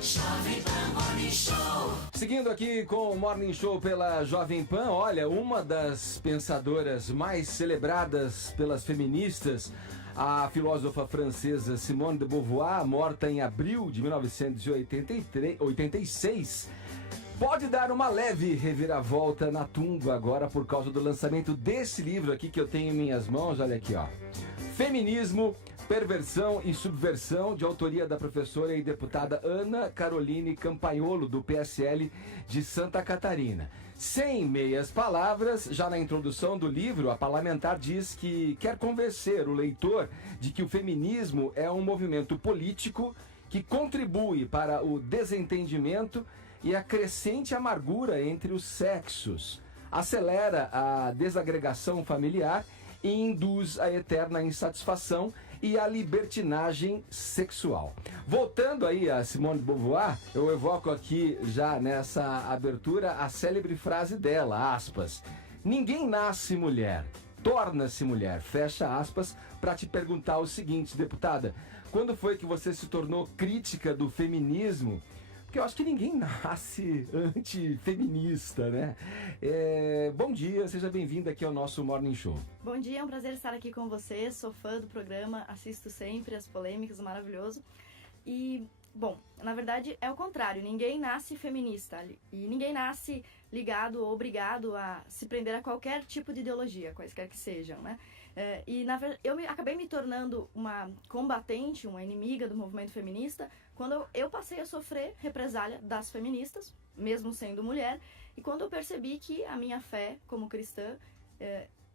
Jovem Pan Morning Show. Seguindo aqui com o Morning Show pela Jovem Pan, olha, uma das pensadoras mais celebradas pelas feministas, a filósofa francesa Simone de Beauvoir, morta em abril de 1986, pode dar uma leve reviravolta na tumba agora por causa do lançamento desse livro aqui que eu tenho em minhas mãos, olha aqui, ó. Feminismo, Perversão e Subversão, de autoria da professora e deputada Ana Caroline Campagnolo, do PSL de Santa Catarina. Sem meias palavras, já na introdução do livro, a parlamentar diz que quer convencer o leitor de que o feminismo é um movimento político que contribui para o desentendimento e a crescente amargura entre os sexos, acelera a desagregação familiar e induz a eterna insatisfação e a libertinagem sexual. Voltando aí a Simone de Beauvoir, eu evoco aqui já nessa abertura a célebre frase dela, aspas, ninguém nasce mulher, torna-se mulher, fecha aspas, para te perguntar o seguinte, deputada, quando foi que você se tornou crítica do feminismo? Porque eu acho que ninguém nasce antifeminista, né? Bom dia, seja bem-vindo aqui ao nosso Morning Show. Bom dia, é um prazer estar aqui com você, sou fã do programa, assisto sempre as polêmicas, maravilhoso. E, bom, na verdade é o contrário, ninguém nasce feminista e ninguém nasce ligado ou obrigado a se prender a qualquer tipo de ideologia, quaisquer que sejam, né? Acabei me tornando uma combatente, uma inimiga do movimento feminista, quando eu passei a sofrer represália das feministas, mesmo sendo mulher, e quando eu percebi que a minha fé como cristã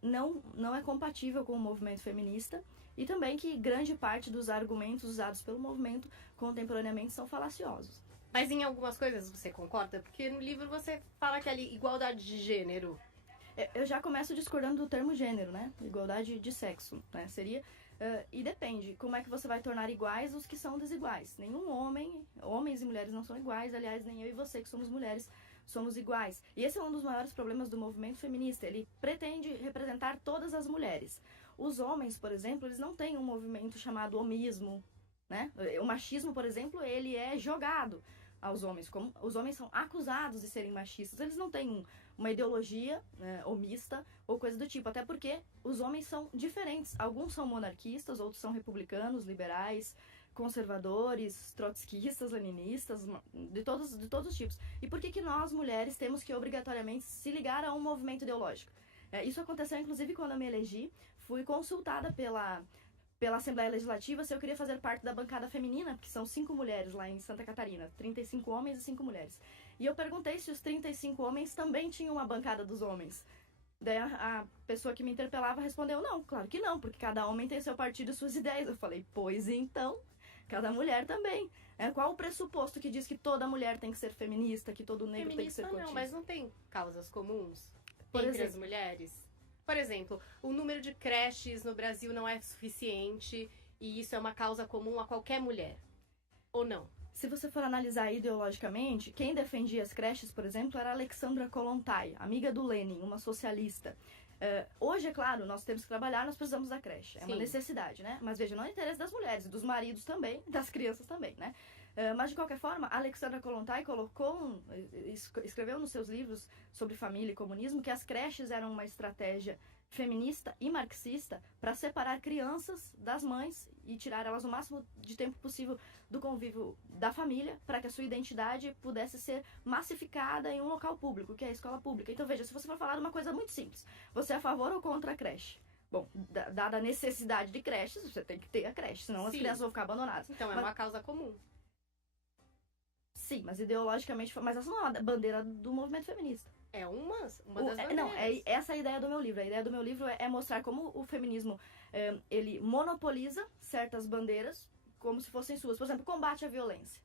não é compatível com o movimento feminista, e também que grande parte dos argumentos usados pelo movimento contemporaneamente são falaciosos. Mas em algumas coisas você concorda? Porque no livro você fala que ali igualdade de gênero. Eu já começo discordando do termo gênero, né? Igualdade de sexo, né? Seria... e depende, como é que você vai tornar iguais os que são desiguais. Nenhum homens e mulheres não são iguais, aliás, nem eu e você que somos mulheres somos iguais. E esse é um dos maiores problemas do movimento feminista, ele pretende representar todas as mulheres. Os homens, por exemplo, eles não têm um movimento chamado homismo, né? O machismo, por exemplo, ele é jogado aos homens, como os homens são acusados de serem machistas, eles não têm uma ideologia homista ou coisa do tipo, até porque os homens são diferentes, alguns são monarquistas, outros são republicanos, liberais, conservadores, trotskistas, leninistas, de todos os tipos. E por que nós, mulheres, temos que obrigatoriamente se ligar a um movimento ideológico? Isso aconteceu, inclusive, quando eu me elegi, fui consultada pela Assembleia Legislativa se eu queria fazer parte da bancada feminina, porque são 5 mulheres lá em Santa Catarina, 35 homens e 5 mulheres. E eu perguntei se os 35 homens também tinham uma bancada dos homens. Daí a pessoa que me interpelava respondeu, não, claro que não, porque cada homem tem seu partido e suas ideias. Eu falei, pois então, cada mulher também. Qual o pressuposto que diz que toda mulher tem que ser feminista, que todo negro tem que ser cotista? Não, mas não tem causas comuns Por entre exemplo, as mulheres? Por exemplo, o número de creches no Brasil não é suficiente e isso é uma causa comum a qualquer mulher. Ou não? Se você for analisar ideologicamente, quem defendia as creches, por exemplo, era Alexandra Kollontai, amiga do Lenin, uma socialista. Hoje, é claro, nós temos que trabalhar, nós precisamos da creche. É uma necessidade, né? Mas veja, não é interesse das mulheres, dos maridos também, das crianças também, né? Mas, de qualquer forma, Alexandra Kollontai escreveu nos seus livros sobre família e comunismo que as creches eram uma estratégia feminista e marxista para separar crianças das mães e tirar elas o máximo de tempo possível do convívio da família para que a sua identidade pudesse ser massificada em um local público, que é a escola pública. Então, veja, se você for falar de uma coisa muito simples, você é a favor ou contra a creche? Bom, dada a necessidade de creches, você tem que ter a creche, senão as crianças vão ficar abandonadas. Então, é uma causa comum. Sim, mas ideologicamente... Mas essa não é a bandeira do movimento feminista. É uma das bandeiras. Não, essa é a ideia do meu livro. A ideia do meu livro é mostrar como o feminismo ele monopoliza certas bandeiras como se fossem suas. Por exemplo, combate à violência.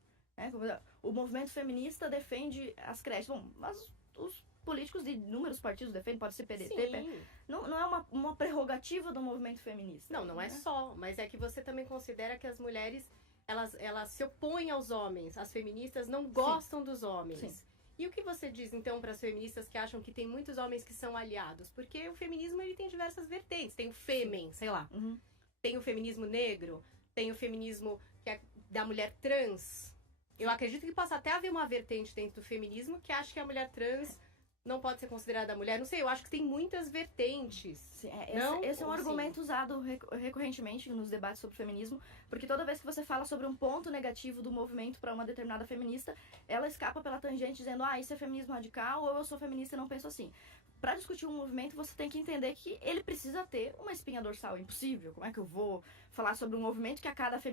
O movimento feminista defende as creches. Bom, mas os políticos de inúmeros partidos defendem, pode ser PDT. Não é uma prerrogativa do movimento feminista. Não é só. Mas é que você também considera que as mulheres... Elas se opõem aos homens. As feministas não gostam dos homens. Sim. E o que você diz, então, para as feministas que acham que tem muitos homens que são aliados? Porque o feminismo ele tem diversas vertentes. Tem o fêmen, sei lá. Uhum. Tem o feminismo negro. Tem o feminismo que é da mulher trans. Eu acredito que possa até haver uma vertente dentro do feminismo que acha que a mulher trans não pode ser considerada mulher. Não sei, eu acho que tem muitas vertentes. Sim, esse é um Ou argumento usado recorrentemente nos debates sobre feminismo, porque toda vez que você fala sobre um ponto negativo do movimento para uma determinada feminista, ela escapa pela tangente dizendo, isso é feminismo radical, ou eu sou feminista e não penso assim. Para discutir um movimento, você tem que entender que ele precisa ter uma espinha dorsal. É impossível. Como é que eu vou falar sobre um movimento que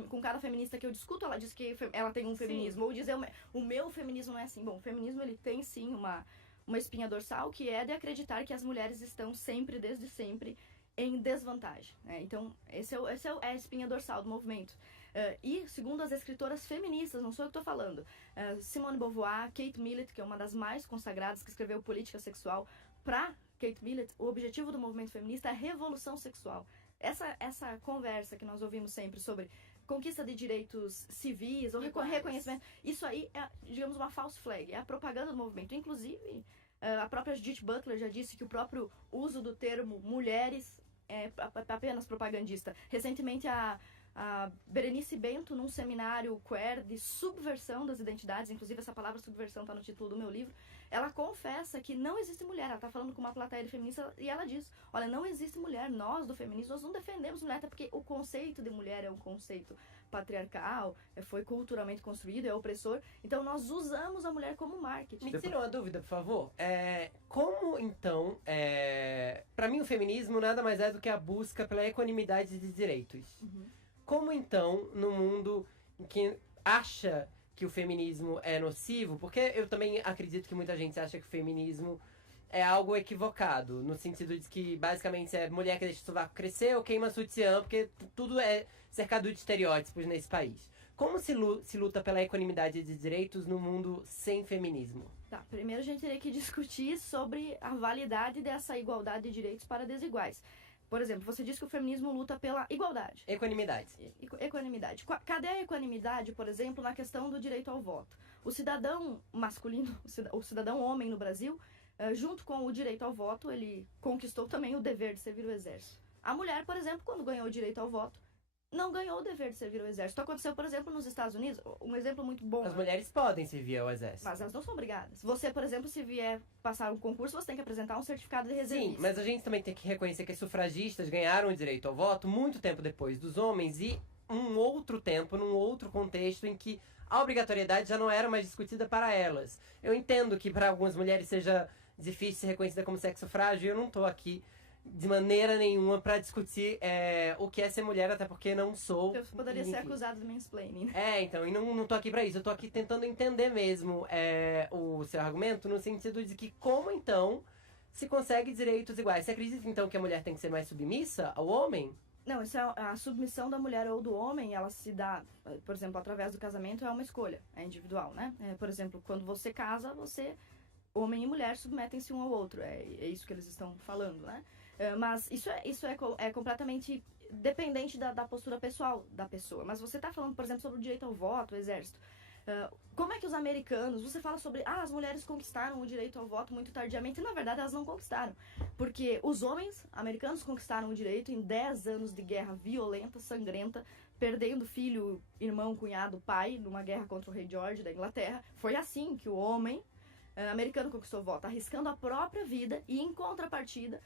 com cada feminista que eu discuto, ela diz que ela tem um feminismo, ou dizer o meu feminismo não é assim. Bom, o feminismo ele tem sim uma espinha dorsal, que é de acreditar que as mulheres estão sempre, desde sempre, em desvantagem. Né? Então, esse é a espinha dorsal do movimento. E, segundo as escritoras feministas, não sou eu que estou falando, Simone Beauvoir, Kate Millett, que é uma das mais consagradas, que escreveu Política Sexual, para Kate Millett, o objetivo do movimento feminista é a revolução sexual. Essa conversa que nós ouvimos sempre sobre conquista de direitos civis ou reconhecimento, isso aí é, digamos, uma false flag, é a propaganda do movimento. Inclusive, a própria Judith Butler já disse que o próprio uso do termo mulheres é apenas propagandista. Recentemente, a Berenice Bento, num seminário queer de subversão das identidades, inclusive essa palavra subversão está no título do meu livro, ela confessa que não existe mulher. Ela está falando com uma plateia de feminista e ela diz, olha, não existe mulher, nós do feminismo, nós não defendemos mulher, até porque o conceito de mulher é um conceito patriarcal, foi culturalmente construído, é opressor, então nós usamos a mulher como marketing. Me tira uma dúvida, por favor. Como, então, pra mim o feminismo nada mais é do que a busca pela equanimidade de direitos. Como, então, no mundo em que acha que o feminismo é nocivo, porque eu também acredito que muita gente acha que o feminismo é algo equivocado, no sentido de que, basicamente, é mulher que deixa o sovaco crescer ou queima sutiã, porque tudo é cercado de estereótipos nesse país. Como se luta pela equanimidade de direitos no mundo sem feminismo? Tá, primeiro a gente teria que discutir sobre a validade dessa igualdade de direitos para desiguais. Por exemplo, você diz que o feminismo luta pela igualdade. Equanimidade. Equanimidade. Cadê a equanimidade, por exemplo, na questão do direito ao voto? O cidadão masculino, o cidadão homem no Brasil, junto com o direito ao voto, ele conquistou também o dever de servir o exército. A mulher, por exemplo, quando ganhou o direito ao voto, não ganhou o dever de servir o exército. Aconteceu, por exemplo, nos Estados Unidos, um exemplo muito bom. As mulheres podem servir ao exército. Mas elas não são obrigadas. Você, por exemplo, se vier passar um concurso, você tem que apresentar um certificado de reservista. Sim, mas a gente também tem que reconhecer que as sufragistas ganharam o direito ao voto muito tempo depois dos homens e um outro tempo, num outro contexto em que a obrigatoriedade já não era mais discutida para elas. Eu entendo que para algumas mulheres seja difícil ser reconhecida como sexo frágil, eu não tô aqui de maneira nenhuma pra discutir o que é ser mulher, até porque não sou. Eu poderia ser acusado de mansplaining, né? Então, e não tô aqui pra isso. Eu tô aqui tentando entender mesmo o seu argumento, no sentido de que como, então, se consegue direitos iguais. Você acredita, então, que a mulher tem que ser mais submissa ao homem? Não, isso a submissão da mulher ou do homem, ela se dá, por exemplo, através do casamento, é uma escolha, é individual, né? Por exemplo, quando você casa, homem e mulher submetem-se um ao outro, é isso que eles estão falando, né? Mas isso é completamente dependente da postura pessoal da pessoa. Mas você está falando, por exemplo, sobre o direito ao voto, o exército. Como é que os americanos... Você fala sobre... as mulheres conquistaram o direito ao voto muito tardiamente. E, na verdade, elas não conquistaram. Porque os homens americanos conquistaram o direito em 10 anos de guerra violenta, sangrenta, perdendo filho, irmão, cunhado, pai, numa guerra contra o rei George da Inglaterra. Foi assim que o homem americano conquistou o voto, arriscando a própria vida e, em contrapartida...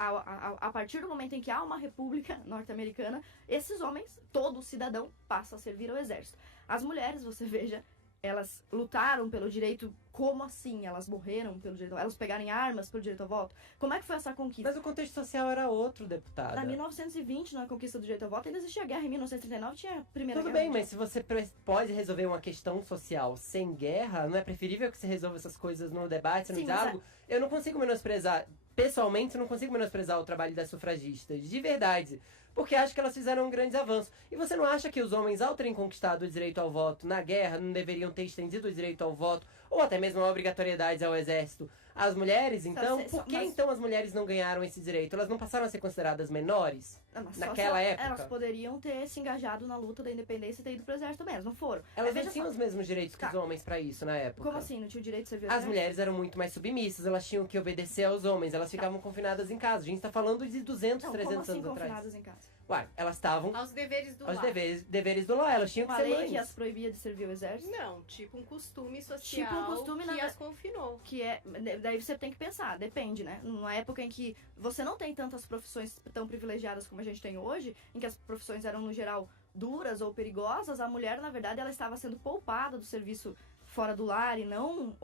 A partir do momento em que há uma república norte-americana, esses homens, todo cidadão, passa a servir ao exército. As mulheres, você veja, elas lutaram pelo direito, como assim? Elas morreram pelo direito, elas pegarem armas pelo direito ao voto? Como é que foi essa conquista? Mas o contexto social era outro, deputada. Na 1920, na conquista do direito ao voto, ainda existia a guerra. Em 1939 tinha a primeira Tudo guerra. bem, mas se você pode resolver uma questão social sem guerra, não é preferível que você resolva essas coisas no debate, no Sim, diálogo? Eu não consigo menosprezar... Pessoalmente, eu não consigo menosprezar o trabalho das sufragistas, de verdade. Porque acho que elas fizeram um grande avanço. E você não acha que os homens, ao terem conquistado o direito ao voto na guerra, não deveriam ter estendido o direito ao voto, ou até mesmo a obrigatoriedade ao exército, às mulheres? Então, por que então as mulheres não ganharam esse direito? Elas não passaram a ser consideradas menores? Naquela época? Elas poderiam ter se engajado na luta da independência e ter ido pro exército também. Elas não foram. Elas não tinham os mesmos direitos que os homens pra isso na época. Como assim? Não tinha o direito de servir ao As exército? mulheres eram muito mais submissas, elas tinham que obedecer aos homens, elas ficavam confinadas em casa. A gente tá falando de 200, 300 como assim anos atrás. confinadas em casa? Uai, elas estavam Aos deveres do aos lar. deveres do lar, elas tinham que Uma ser lei mães. que as proibia de servir o exército. Não, tipo um costume social Tipo um costume, que na- as confinou. Que é. Daí você tem que pensar, depende, né? Numa época em que você não tem tantas profissões tão privilegiadas como a gente tem hoje, em que as profissões eram, no geral, duras ou perigosas, a mulher, na verdade, ela estava sendo poupada do serviço fora do lar e não,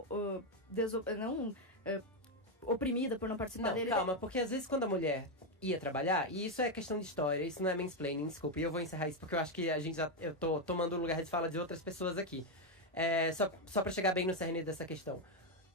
oprimida por não participar Não, dele. calma, porque às vezes quando a mulher ia trabalhar, e isso é questão de história, isso não é mansplaining, desculpa, e eu vou encerrar isso porque eu acho que eu tô tomando o lugar de fala de outras pessoas aqui. Só pra chegar bem no cerne dessa questão.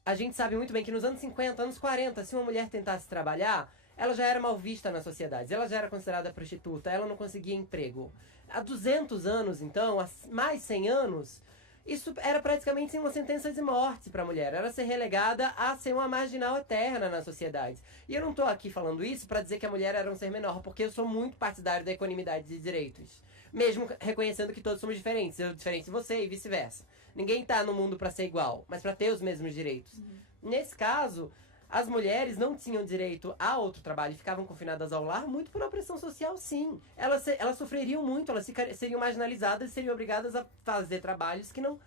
A gente sabe muito bem que nos anos 50, anos 40, se uma mulher tentasse trabalhar, ela já era mal vista na sociedade, ela já era considerada prostituta, ela não conseguia emprego. Há 200 anos, então, há mais 100 anos, isso era praticamente uma sentença de morte para a mulher. Era ser relegada a ser uma marginal eterna na sociedade. E eu não tô aqui falando isso para dizer que a mulher era um ser menor, porque eu sou muito partidário da equanimidade de direitos. Mesmo reconhecendo que todos somos diferentes. Eu diferente de você e vice-versa. Ninguém tá no mundo para ser igual, mas para ter os mesmos direitos. Nesse caso, as mulheres não tinham direito a outro trabalho e ficavam confinadas ao lar muito por opressão social, sim. Elas sofreriam muito, elas seriam marginalizadas e seriam obrigadas a fazer trabalhos que não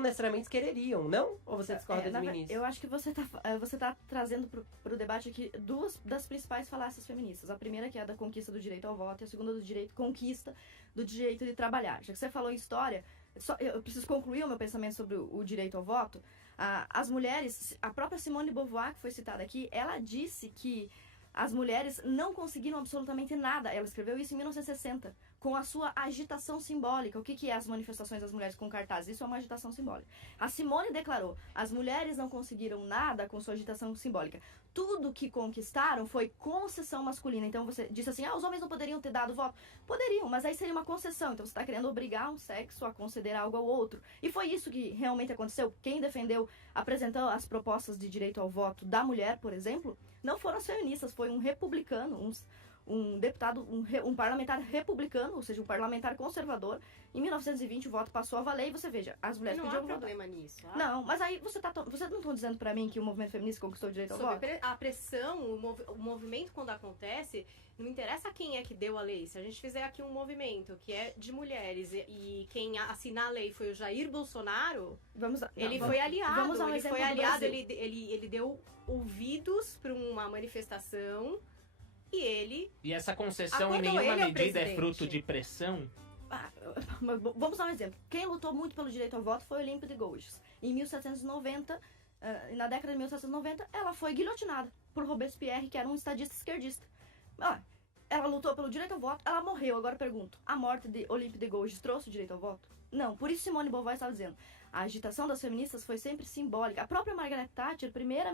necessariamente quereriam, não? Ou você discorda de mim nisso? Eu acho que você tá trazendo pro debate aqui duas das principais falácias feministas. A primeira, que é a da conquista do direito ao voto, e a segunda, conquista do direito de trabalhar. Já que você falou em história, eu preciso concluir o meu pensamento sobre o direito ao voto. As mulheres, a própria Simone de Beauvoir, que foi citada aqui, ela disse que as mulheres não conseguiram absolutamente nada. Ela escreveu isso em 1960, com a sua agitação simbólica. O que é as manifestações das mulheres com cartazes? Isso é uma agitação simbólica. A Simone declarou: as mulheres não conseguiram nada com sua agitação simbólica. Tudo que conquistaram foi concessão masculina. Então você disse assim: os homens não poderiam ter dado voto? Poderiam, mas aí seria uma concessão. Então você está querendo obrigar um sexo a conceder algo ao outro. E foi isso que realmente aconteceu. Quem apresentou as propostas de direito ao voto da mulher, por exemplo, não foram as feministas, foi um republicano, um deputado, um parlamentar republicano, ou seja, um parlamentar conservador. Em 1920 o voto passou a valer e você veja, as mulheres Não há podiam votar. problema nisso. Não, mas aí vocês não estão dizendo pra mim que o movimento feminista conquistou o direito ao voto? Sobre a pressão, o movimento quando acontece, não interessa quem é que deu a lei. Se a gente fizer aqui um movimento que é de mulheres e quem assinar a lei foi o Jair Bolsonaro, ele foi aliado. Vamos a um Ele exemplo foi do aliado, Brasil. ele deu ouvidos para uma manifestação e ele... E essa concessão em Acordou, nenhuma ele é o medida é presidente. fruto de pressão? Vamos dar um exemplo. Quem lutou muito pelo direito ao voto foi Olímpia de Gouges. Em 1790, na década de 1790, ela foi guilhotinada por Robespierre, que era um estadista esquerdista. Ela lutou pelo direito ao voto, ela morreu. Agora eu pergunto, a morte de Olímpia de Gouges trouxe o direito ao voto? Não, por isso Simone de Beauvoir estava dizendo: a agitação das feministas foi sempre simbólica. A própria Margaret Thatcher, primeira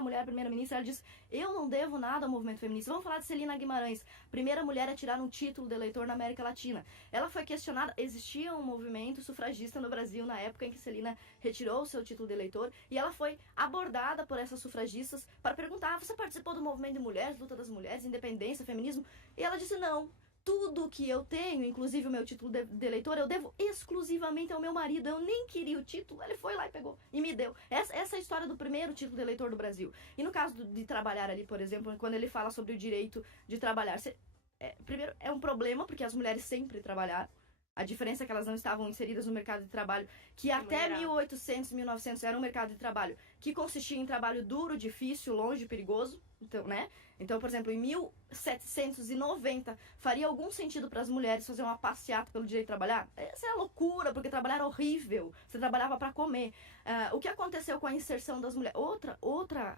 mulher primeira-ministra, ela disse: eu não devo nada ao movimento feminista. Vamos falar de Celina Guimarães, primeira mulher a tirar um título de eleitor na América Latina. Ela foi questionada, existia um movimento sufragista no Brasil na época em que Celina retirou o seu título de eleitor, e ela foi abordada por essas sufragistas para perguntar: você participou do movimento de mulheres, luta das mulheres, independência, feminismo? E ela disse: não. Tudo que eu tenho, inclusive o meu título de eleitor, eu devo exclusivamente ao meu marido. Eu nem queria o título, ele foi lá e pegou e me deu. Essa é a história do primeiro título de eleitor do Brasil. E no caso de trabalhar ali, por exemplo, quando ele fala sobre o direito de trabalhar, primeiro, é um problema, porque as mulheres sempre trabalharam. A diferença é que elas não estavam inseridas no mercado de trabalho, que até 1800, 1900 era um mercado de trabalho que consistia em trabalho duro, difícil, longe, perigoso. Então, né? Então, por exemplo, em 1790, faria algum sentido para as mulheres fazer uma passeata pelo direito de trabalhar? Essa é loucura, porque trabalhar era horrível. Você trabalhava para comer. O que aconteceu com a inserção das mulheres?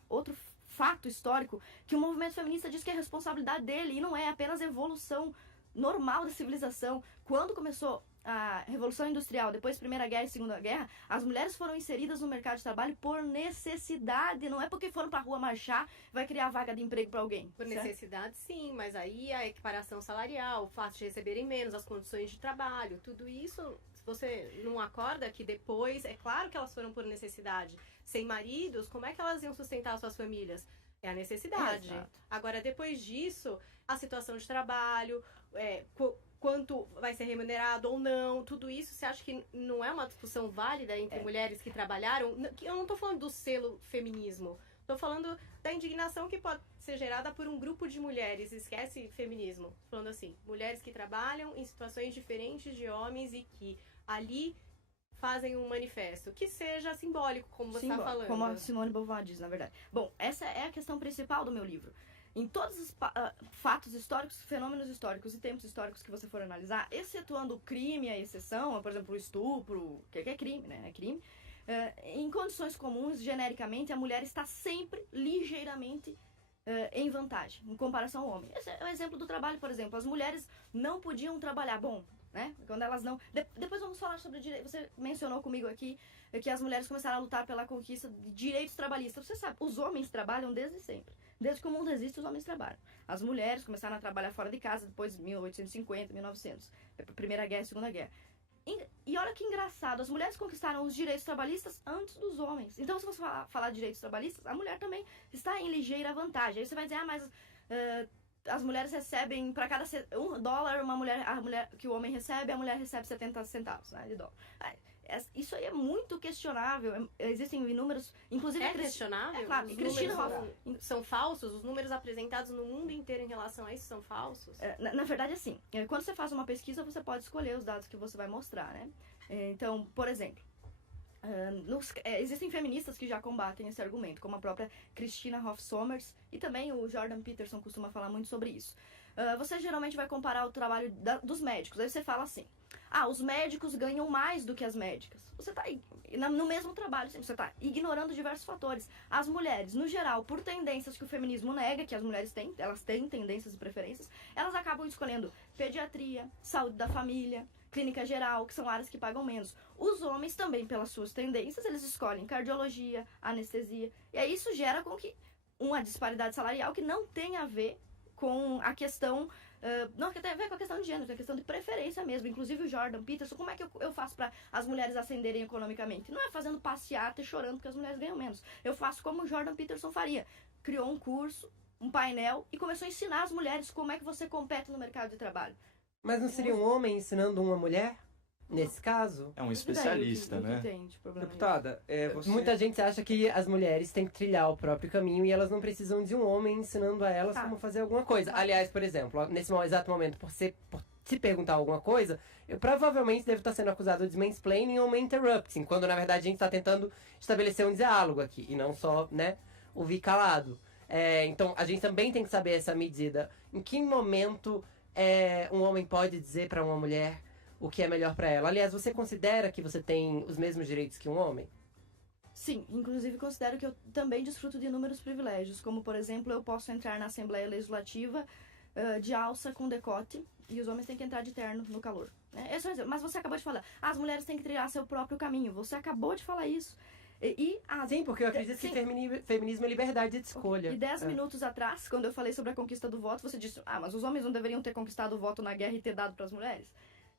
Outro fato histórico que o movimento feminista diz que é responsabilidade dele e não é apenas evolução normal da civilização. Quando começou a Revolução Industrial, depois Primeira Guerra e Segunda Guerra, as mulheres foram inseridas no mercado de trabalho por necessidade. Não é porque foram pra rua marchar, vai criar vaga de emprego para alguém. Por certo? necessidade, sim, mas aí a equiparação salarial, o fato de receberem menos, as condições de trabalho, tudo isso, se você não acorda que depois, é claro que elas foram por necessidade. Sem maridos, como é que elas iam sustentar suas famílias? É a necessidade. Exato. Agora, depois disso, a situação de trabalho, quanto vai ser remunerado ou não, tudo isso, você acha que não é uma discussão válida entre mulheres que trabalharam? Eu não tô falando do selo feminismo, Tô falando da indignação que pode ser gerada por um grupo de mulheres, esquece feminismo. Falando assim, mulheres que trabalham em situações diferentes de homens e que ali fazem um manifesto, que seja simbólico, como você está falando. Como a Simone de Beauvoir diz, na verdade. Bom, essa é a questão principal do meu livro. Em todos os fatos históricos, fenômenos históricos e tempos históricos que você for analisar, excetuando o crime, a exceção, por exemplo, o estupro, que é crime, né? É crime. Em condições comuns, genericamente, a mulher está sempre ligeiramente em vantagem, em comparação ao homem. Esse é o exemplo do trabalho, por exemplo. As mulheres não podiam trabalhar. Bom, né? Quando elas não... Depois vamos falar sobre direito. Você mencionou comigo aqui que as mulheres começaram a lutar pela conquista de direitos trabalhistas. Você sabe, os homens trabalham desde sempre. Desde que o mundo existe, os homens trabalham. As mulheres começaram a trabalhar fora de casa depois de 1850, 1900. Primeira Guerra e Segunda Guerra. E olha que engraçado, as mulheres conquistaram os direitos trabalhistas antes dos homens. Então, se você falar de direitos trabalhistas, a mulher também está em ligeira vantagem. Aí você vai dizer, mas as mulheres recebem, para cada $1, a mulher que o homem recebe, a mulher recebe 70 centavos, né, de dólar. Isso aí é muito questionável. Existem inúmeros, inclusive... É questionável? É claro. Os Cristina números são falsos? Os números apresentados no mundo inteiro em relação a isso são falsos? Na verdade, assim, quando você faz uma pesquisa, você pode escolher os dados que você vai mostrar, né? Então, por exemplo, existem feministas que já combatem esse argumento, como a própria Christina Hoff Sommers e também o Jordan Peterson costuma falar muito sobre isso. Você geralmente vai comparar o trabalho dos médicos. Aí você fala assim, os médicos ganham mais do que as médicas. Você está no mesmo trabalho, você está ignorando diversos fatores. As mulheres, no geral, por tendências que o feminismo nega, que as mulheres têm, elas têm tendências e preferências, elas acabam escolhendo pediatria, saúde da família, clínica geral, que são áreas que pagam menos. Os homens também, pelas suas tendências, eles escolhem cardiologia, anestesia. E aí isso gera com que uma disparidade salarial que não tem a ver com a questão... não, que tem a ver com a questão de gênero, tem a questão de preferência mesmo. Inclusive o Jordan Peterson, como é que eu faço para as mulheres ascenderem economicamente? Não é fazendo passeata e chorando porque as mulheres ganham menos. Eu faço como o Jordan Peterson faria. Criou um curso, um painel e começou a ensinar as mulheres como é que você compete no mercado de trabalho. Mas não seria um homem ensinando uma mulher? Nesse caso? É um especialista, né? Deputada, você... Muita gente acha que as mulheres têm que trilhar o próprio caminho e elas não precisam de um homem ensinando a elas como fazer alguma coisa. Aliás, por exemplo, nesse exato momento, por se perguntar alguma coisa, eu provavelmente devo estar sendo acusado de mansplaining ou interrupting, quando na verdade a gente está tentando estabelecer um diálogo aqui e não só, né, ouvir calado. Então a gente também tem que saber essa medida. Em que momento um homem pode dizer para uma mulher o que é melhor para ela? Aliás, você considera que você tem os mesmos direitos que um homem? Sim, inclusive considero que eu também desfruto de inúmeros privilégios, como, por exemplo, eu posso entrar na Assembleia Legislativa de alça com decote e os homens têm que entrar de terno no calor. Né? Mas você acabou de falar, as mulheres têm que trilhar seu próprio caminho. Você acabou de falar isso. Sim, porque eu acredito que feminismo é liberdade de escolha. E 10 minutos atrás, quando eu falei sobre a conquista do voto, você disse, mas os homens não deveriam ter conquistado o voto na guerra e ter dado para as mulheres?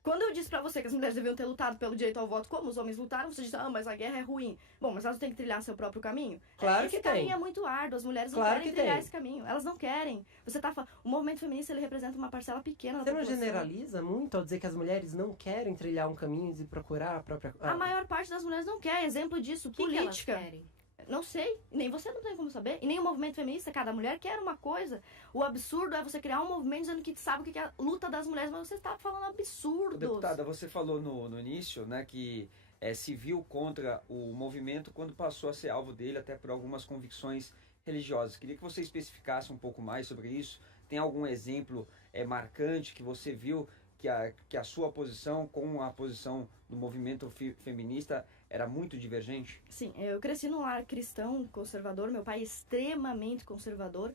Quando eu disse pra você que as mulheres deviam ter lutado pelo direito ao voto como os homens lutaram, você disse, mas a guerra é ruim. Bom, mas elas têm que trilhar seu próprio caminho? Claro que Esse caminho é muito árduo, as mulheres não querem trilhar esse caminho. Elas não querem. Você tá falando, o movimento feminista, ele representa uma parcela pequena da população. Você não generaliza muito ao dizer que as mulheres não querem trilhar um caminho de procurar a própria... A maior parte das mulheres não quer. Exemplo disso, política. Que elas querem? Não sei, nem você não tem como saber. E nem o movimento feminista, cada mulher quer uma coisa. O absurdo é você criar um movimento dizendo que sabe o que é a luta das mulheres, mas você está falando absurdos. Deputada, você falou no início, né, que se viu contra o movimento quando passou a ser alvo dele, até por algumas convicções religiosas. Queria que você especificasse um pouco mais sobre isso. Tem algum exemplo marcante que você viu que a sua posição com a posição do movimento feminista era muito divergente? Sim, eu cresci num lar cristão, conservador, meu pai é extremamente conservador,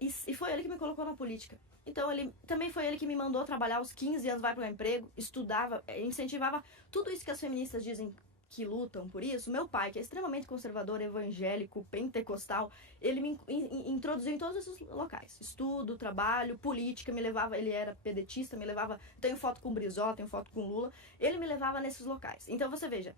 e foi ele que me colocou na política. Então, também foi ele que me mandou trabalhar aos 15 anos, vai para o emprego, estudava, incentivava tudo isso que as feministas dizem que lutam por isso. Meu pai, que é extremamente conservador, evangélico, pentecostal, ele me introduziu em todos esses locais. Estudo, trabalho, política, me levava, ele era pedetista, me levava, tenho foto com o Brizola, tenho foto com o Lula, ele me levava nesses locais. Então você veja,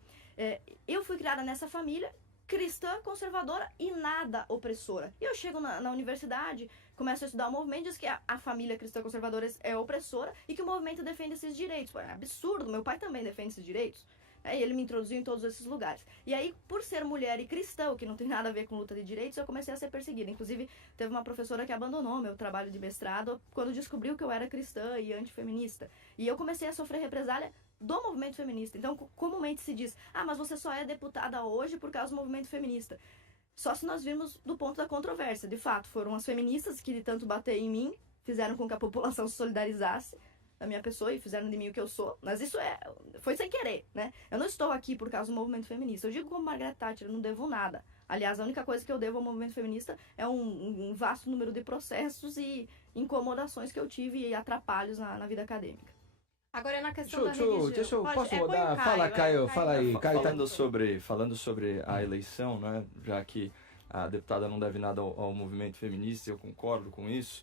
eu fui criada nessa família cristã, conservadora e nada opressora. E eu chego na universidade, começo a estudar o movimento, diz que a família cristã conservadora é opressora e que o movimento defende esses direitos. Pô, é absurdo, meu pai também defende esses direitos. Aí ele me introduziu em todos esses lugares. E aí, por ser mulher e cristã, o que não tem nada a ver com luta de direitos, eu comecei a ser perseguida. Inclusive, teve uma professora que abandonou meu trabalho de mestrado quando descobriu que eu era cristã e antifeminista. E eu comecei a sofrer represália do movimento feminista. Então, comumente se diz, mas você só é deputada hoje por causa do movimento feminista. Só se nós virmos do ponto da controvérsia. De fato, foram as feministas que de tanto bater em mim, fizeram com que a população se solidarizasse da minha pessoa e fizeram de mim o que eu sou. Mas isso foi sem querer, né? Eu não estou aqui por causa do movimento feminista. Eu digo como Margaret Thatcher, eu não devo nada. Aliás, a única coisa que eu devo ao movimento feminista é um vasto número de processos incomodações que eu tive e atrapalhos na vida acadêmica. Agora, na questão da religião... Deixa eu, Pode- posso põe o mudar? Caio, Fala, Caio, fala aí. Caio tá... Falando sobre a eleição, né, já que a deputada não deve nada ao movimento feminista, eu concordo com isso.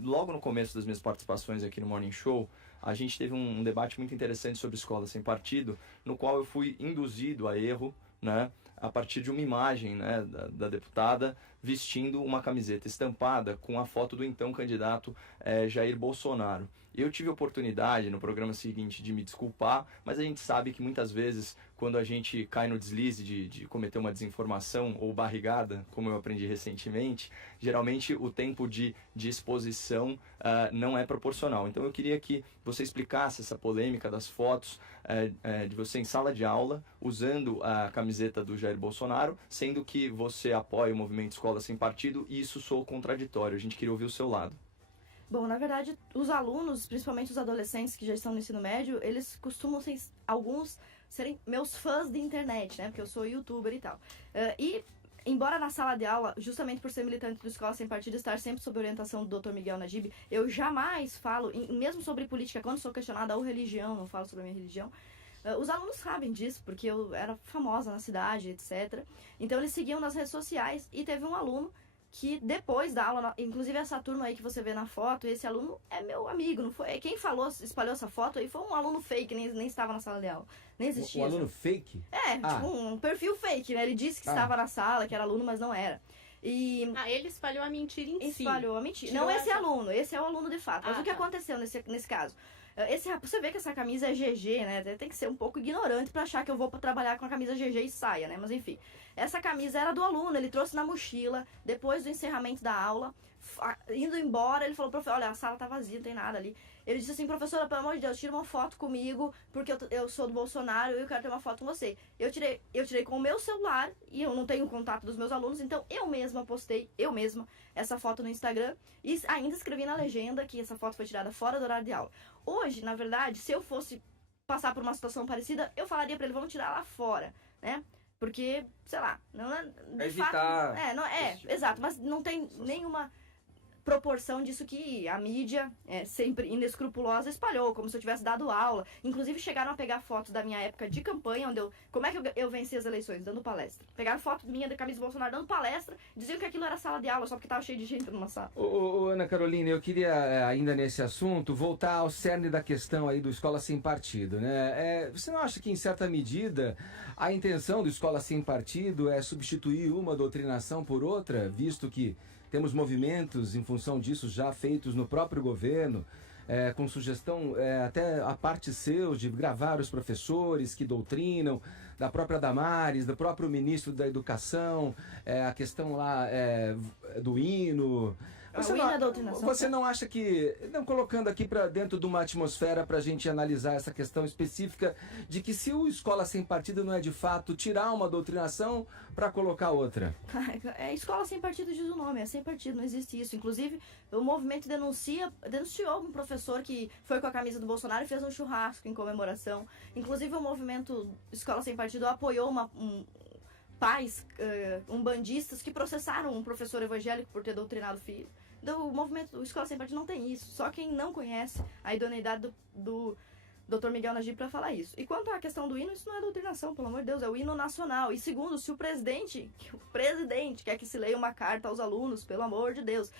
Logo no começo das minhas participações aqui no Morning Show, a gente teve um debate muito interessante sobre escola sem partido, no qual eu fui induzido a erro, né, a partir de uma imagem, né, da deputada vestindo uma camiseta estampada com a foto do então candidato Jair Bolsonaro. Eu tive a oportunidade no programa seguinte de me desculpar, mas a gente sabe que muitas vezes, quando a gente cai no deslize de cometer uma desinformação ou barrigada, como eu aprendi recentemente, geralmente o tempo de exposição não é proporcional. Então eu queria que você explicasse essa polêmica das fotos de você em sala de aula, usando a camiseta do Jair Bolsonaro, sendo que você apoia o movimento Escola Sem Partido, e isso soa contraditório. A gente queria ouvir o seu lado. Bom, na verdade, os alunos, principalmente os adolescentes que já estão no ensino médio, eles costumam ser, alguns, serem meus fãs de internet, né? Porque eu sou youtuber e tal. Embora na sala de aula, justamente por ser militante do Escola Sem Partido, estar sempre sob orientação do Dr. Miguel Najib, eu jamais falo, mesmo sobre política, quando sou questionada ou religião, não falo sobre a minha religião. Os alunos sabem disso, porque eu era famosa na cidade, etc. Então eles seguiam nas redes sociais e teve um aluno que depois da aula, inclusive essa turma aí que você vê na foto, esse aluno é meu amigo, não foi? Quem espalhou essa foto aí foi um aluno fake, nem estava na sala de aula, nem existia. Um aluno fake? Tipo um perfil fake, né? Ele disse que estava na sala, que era aluno, mas não era. Ele espalhou a mentira em si. Espalhou a mentira. Tirou Não esse aluno, esse é o aluno de fato. Mas o que tá. aconteceu nesse caso? Você vê que essa camisa é GG, né? Tem que ser um pouco ignorante pra achar que eu vou trabalhar com a camisa GG e saia, né? Mas enfim, essa camisa era do aluno, ele trouxe na mochila, depois do encerramento da aula, indo embora, ele falou, professor, olha, a sala tá vazia, não tem nada ali. Ele disse assim, professora, pelo amor de Deus, tira uma foto comigo, porque eu sou do Bolsonaro e eu quero ter uma foto com você. Eu tirei com o meu celular, e eu não tenho contato dos meus alunos, então eu mesma postei, essa foto no Instagram, e ainda escrevi na legenda que essa foto foi tirada fora do horário de aula. Hoje, na verdade, se eu fosse passar por uma situação parecida, eu falaria pra ele, vamos tirar lá fora, né? Porque, sei lá, não é... De Evitar... fato, exato, mas não tem nenhuma proporção disso que a mídia, sempre inescrupulosa, espalhou, como se eu tivesse dado aula. Inclusive, chegaram a pegar fotos da minha época de campanha, onde como é que eu venci as eleições? Dando palestra. Pegaram foto minha da camisa do Bolsonaro dando palestra, diziam que aquilo era sala de aula, só porque tava cheio de gente numa sala. Ana Carolina, eu queria, ainda nesse assunto, voltar ao cerne da questão aí do Escola Sem Partido, né? Você não acha que, em certa medida, a intenção do Escola Sem Partido é substituir uma doutrinação por outra, visto que temos movimentos em função disso já feitos no próprio governo, com sugestão até a parte seus de gravar os professores que doutrinam, da própria Damares, do próprio ministro da Educação, a questão lá do hino. Você não acha que, não colocando aqui para dentro de uma atmosfera para a gente analisar essa questão específica de que se o Escola Sem Partido não é de fato tirar uma doutrinação para colocar outra? Escola Sem Partido diz o nome, é sem partido, não existe isso. Inclusive, o movimento denunciou um professor que foi com a camisa do Bolsonaro e fez um churrasco em comemoração. Inclusive, o movimento Escola Sem Partido apoiou pais umbandistas que processaram um professor evangélico por ter doutrinado o filho. O movimento Escola Sem Partido não tem isso. Só quem não conhece a idoneidade do Dr. Miguel Najib para falar isso. E quanto à questão do hino, isso não é doutrinação, pelo amor de Deus, é o hino nacional. E segundo, se o presidente quer que se leia uma carta aos alunos, pelo amor de Deus.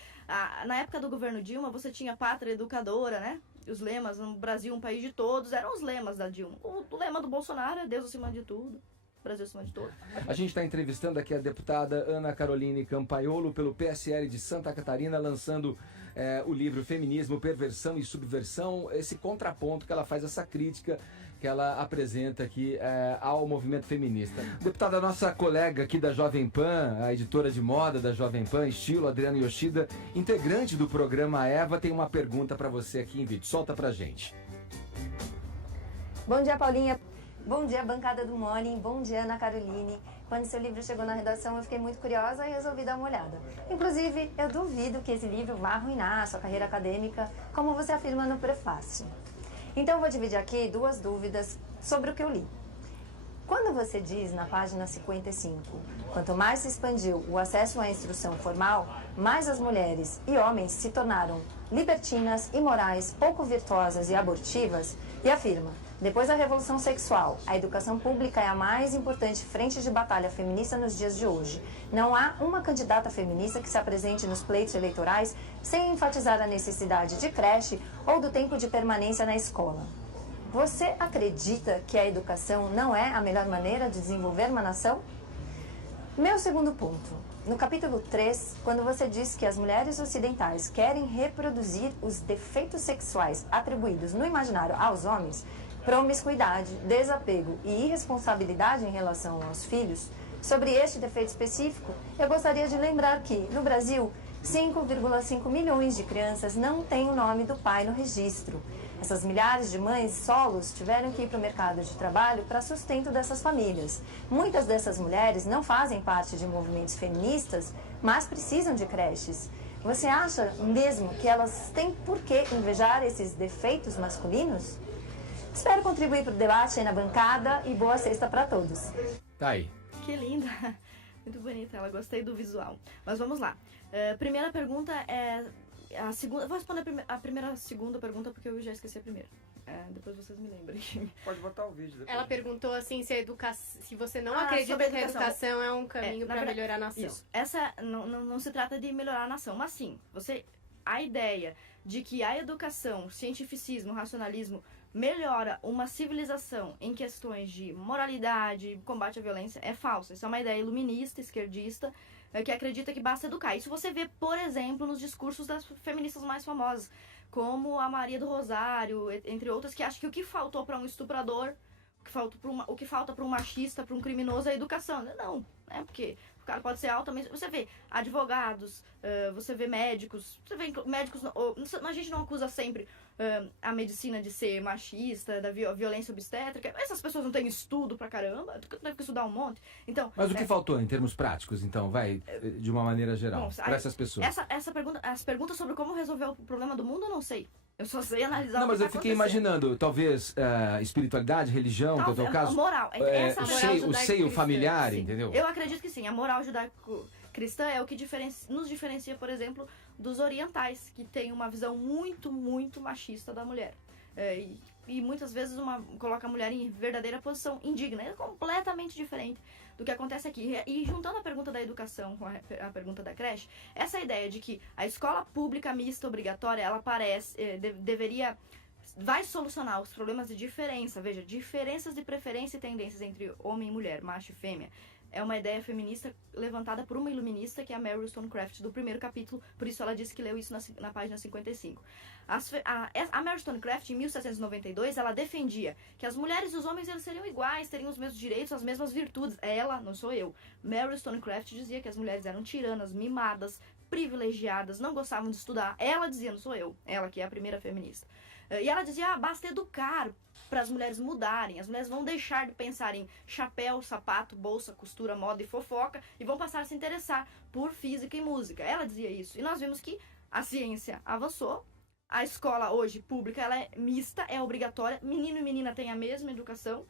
Na época do governo Dilma, você tinha pátria educadora, né? Os lemas, no Brasil, um país de todos, eram os lemas da Dilma. O lema do Bolsonaro é Deus acima de tudo. Brasil acima de tudo. A gente está entrevistando aqui a deputada Ana Caroline Campaiolo pelo PSL de Santa Catarina, lançando o livro Feminismo, Perversão e Subversão, esse contraponto que ela faz, essa crítica que ela apresenta aqui ao movimento feminista. Deputada, nossa colega aqui da Jovem Pan, a editora de moda da Jovem Pan, Estilo, Adriana Yoshida, integrante do programa Eva, tem uma pergunta para você aqui em vídeo. Solta pra gente. Bom dia, Paulinha. Bom dia, bancada do Morning. Bom dia, Ana Caroline. Quando seu livro chegou na redação, eu fiquei muito curiosa e resolvi dar uma olhada. Inclusive, eu duvido que esse livro vá arruinar a sua carreira acadêmica, como você afirma no prefácio. Então, eu vou dividir aqui 2 dúvidas sobre o que eu li. Quando você diz na página 55, quanto mais se expandiu o acesso à instrução formal, mais as mulheres e homens se tornaram libertinas, imorais, pouco virtuosas e abortivas, e afirma: depois da revolução sexual, a educação pública é a mais importante frente de batalha feminista nos dias de hoje. Não há uma candidata feminista que se apresente nos pleitos eleitorais sem enfatizar a necessidade de creche ou do tempo de permanência na escola. Você acredita que a educação não é a melhor maneira de desenvolver uma nação? Meu segundo ponto. No capítulo 3, quando você diz que as mulheres ocidentais querem reproduzir os defeitos sexuais atribuídos no imaginário aos homens, promiscuidade, desapego e irresponsabilidade em relação aos filhos, sobre este defeito específico, eu gostaria de lembrar que, no Brasil, 5,5 milhões de crianças não têm o nome do pai no registro. Essas milhares de mães solos tiveram que ir para o mercado de trabalho para sustento dessas famílias. Muitas dessas mulheres não fazem parte de movimentos feministas, mas precisam de creches. Você acha mesmo que elas têm por que invejar esses defeitos masculinos? Espero contribuir para o debate aí na bancada e boa sexta para todos. Tá aí. Que linda. Muito bonita ela, gostei do visual. Mas vamos lá. Primeira pergunta é a segunda. Vou responder a segunda pergunta porque eu já esqueci a primeira. Depois vocês me lembrem. Pode botar o vídeo depois. Ela perguntou assim se você não sobre acredita a que a educação é um caminho para melhorar a nação. Isso. Essa não se trata de melhorar a nação, mas sim, a ideia de que a educação, o cientificismo, o racionalismo melhora uma civilização em questões de moralidade, combate à violência, é falsa. Isso é uma ideia iluminista, esquerdista, que acredita que basta educar. Isso você vê, por exemplo, nos discursos das feministas mais famosas, como a Maria do Rosário, entre outras, que acham que o que faltou para um estuprador, o que falta para um machista, para um criminoso é a educação. Não, porque o cara pode ser altamente... Você vê advogados, você vê médicos, a gente não acusa sempre a medicina de ser machista, da violência obstétrica. Essas pessoas não têm estudo pra caramba, tem que estudar um monte. Então, Mas o que faltou em termos práticos, então, de uma maneira geral, para essas pessoas? As perguntas sobre como resolver o problema do mundo, eu não sei. Eu só sei analisar Não, o que mas tá eu fiquei acontecendo. imaginando, talvez, espiritualidade, religião, que é o teu caso. Moral. O seio judaico-cristã, familiar, sim. entendeu? Eu acredito que sim. A moral judaico-cristã é o que nos diferencia, por exemplo, dos orientais, que tem uma visão muito, muito machista da mulher. E muitas vezes coloca a mulher em verdadeira posição indigna. É completamente diferente do que acontece aqui. E juntando a pergunta da educação com a pergunta da creche, essa ideia de que a escola pública mista obrigatória, ela vai solucionar os problemas de diferença. Veja, diferenças de preferência e tendências entre homem e mulher, macho e fêmea. É uma ideia feminista levantada por uma iluminista, que é a Mary Wollstonecraft, do primeiro capítulo. Por isso ela disse que leu isso na página 55. A Mary Wollstonecraft, em 1792, ela defendia que as mulheres e os homens eles seriam iguais, teriam os mesmos direitos, as mesmas virtudes. Ela, não sou eu. Mary Wollstonecraft dizia que as mulheres eram tiranas, mimadas, privilegiadas, não gostavam de estudar. Ela dizia, não sou eu. Ela, que é a primeira feminista. E ela dizia, basta educar para as mulheres mudarem. As mulheres vão deixar de pensar em chapéu, sapato, bolsa, costura, moda e fofoca e vão passar a se interessar por física e música. Ela dizia isso. E nós vimos que a ciência avançou. A escola hoje pública ela é mista, é obrigatória. Menino e menina têm a mesma educação.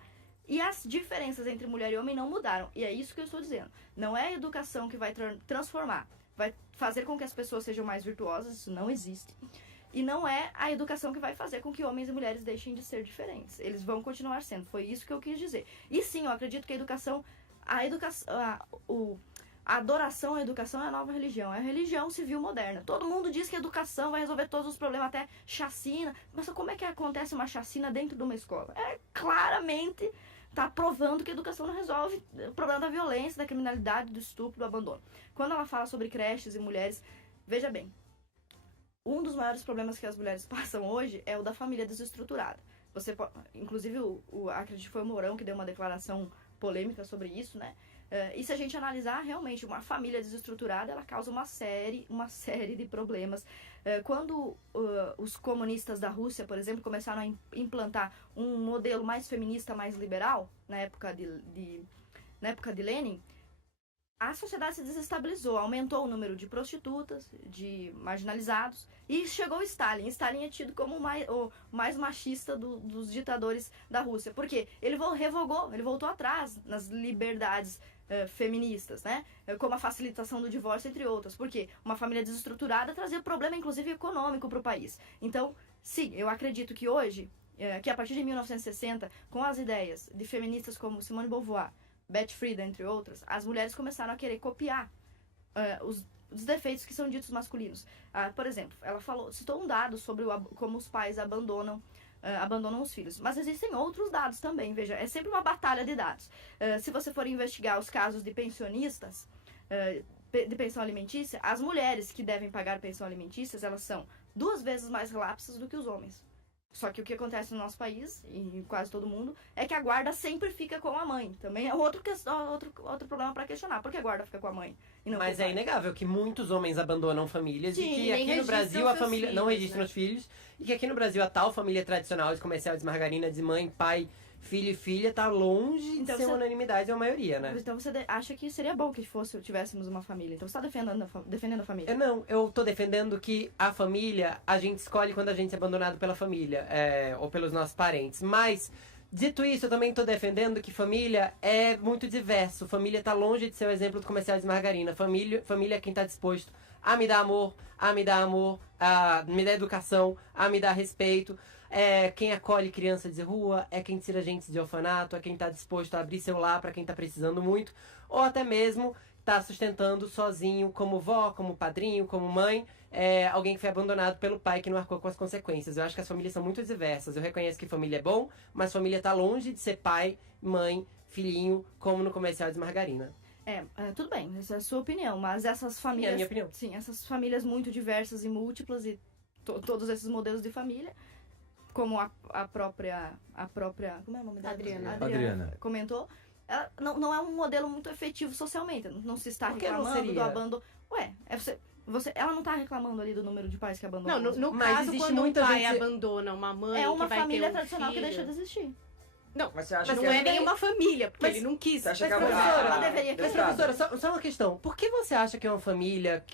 E as diferenças entre mulher e homem não mudaram. E é isso que eu estou dizendo. Não é a educação que vai transformar, vai fazer com que as pessoas sejam mais virtuosas. Isso não existe. E não é a educação que vai fazer com que homens e mulheres deixem de ser diferentes. Eles vão continuar sendo. Foi isso que eu quis dizer. E sim, eu acredito que a adoração à educação é a nova religião. É a religião civil moderna. Todo mundo diz que a educação vai resolver todos os problemas, até chacina. Mas como é que acontece uma chacina dentro de uma escola? Claramente está provando que a educação não resolve o problema da violência, da criminalidade, do estupro, do abandono. Quando ela fala sobre creches e mulheres, veja bem. Um dos maiores problemas que as mulheres passam hoje é o da família desestruturada. Inclusive, acredito que foi o Mourão que deu uma declaração polêmica sobre isso, né? E se a gente analisar, realmente, uma família desestruturada, ela causa uma série de problemas. Quando os comunistas da Rússia, por exemplo, começaram a implantar um modelo mais feminista, mais liberal, na época de Lenin, a sociedade se desestabilizou, aumentou o número de prostitutas, de marginalizados, e chegou Stalin. Stalin é tido como o mais machista dos ditadores da Rússia. Por quê? Ele voltou atrás nas liberdades feministas, né? Como a facilitação do divórcio, entre outras. Por quê? Uma família desestruturada trazia problema, inclusive, econômico para o país. Então, sim, eu acredito que hoje, que a partir de 1960, com as ideias de feministas como Simone de Beauvoir, Betty Friedan, entre outras, as mulheres começaram a querer copiar os defeitos que são ditos masculinos. Por exemplo, ela citou um dado sobre como os pais abandonam os filhos. Mas existem outros dados também, veja, é sempre uma batalha de dados. Se você for investigar os casos de pensionistas, de pensão alimentícia, as mulheres que devem pagar pensão alimentícia, elas são 2 vezes mais relapsas do que os homens. Só que o que acontece no nosso país, e em quase todo mundo, é que a guarda sempre fica com a mãe. Também é outro problema para questionar. Por que a guarda fica com a mãe? E não Mas com o é pai? inegável que muitos homens abandonam famílias Sim, e que nem aqui no registram Brasil a seus família não filhos, registra né? os filhos. E que aqui no Brasil a tal família tradicional de comercial de margarina de mãe, pai, filho e filha tá longe Então de ser você- uma unanimidade, é uma maioria, né? Então você acha que seria bom que tivéssemos uma família. Então você está defendendo a família. Não, eu tô defendendo que a família, a gente escolhe quando a gente é abandonado pela família, ou pelos nossos parentes. Mas, dito isso, eu também tô defendendo que família é muito diverso. Família tá longe de ser o exemplo do comercial de margarina. Família é quem tá disposto a me dar amor, a me dar educação, a me dar respeito. É quem acolhe criança de rua, é quem tira gente de orfanato, é quem tá disposto a abrir seu lar para quem tá precisando muito, ou até mesmo tá sustentando sozinho, como vó, como padrinho, como mãe, alguém que foi abandonado pelo pai que não arcou com as consequências. Eu acho que as famílias são muito diversas. Eu reconheço que família é bom, mas família tá longe de ser pai, mãe, filhinho, como no comercial de margarina. Tudo bem, essa é a sua opinião, mas essas famílias... É a minha opinião. Sim, essas famílias muito diversas e múltiplas e todos esses modelos de família, como a própria... Como é o nome dela? Adriana. Comentou, ela não é um modelo muito efetivo socialmente. Não se está Por que não reclamando do seria? abandono. Ela não está reclamando ali do número de pais que abandonam. Não, no Mas caso, existe quando um muita pai gente- abandona uma mãe é uma que vai família ter um tradicional que filho... deixa de existir. Não, Mas você acha não que é nenhuma família, porque Mas- ele não quis. Você acha Mas, que professora, ela deveria Mas, querer. professora, só uma questão. Por que você acha que é uma família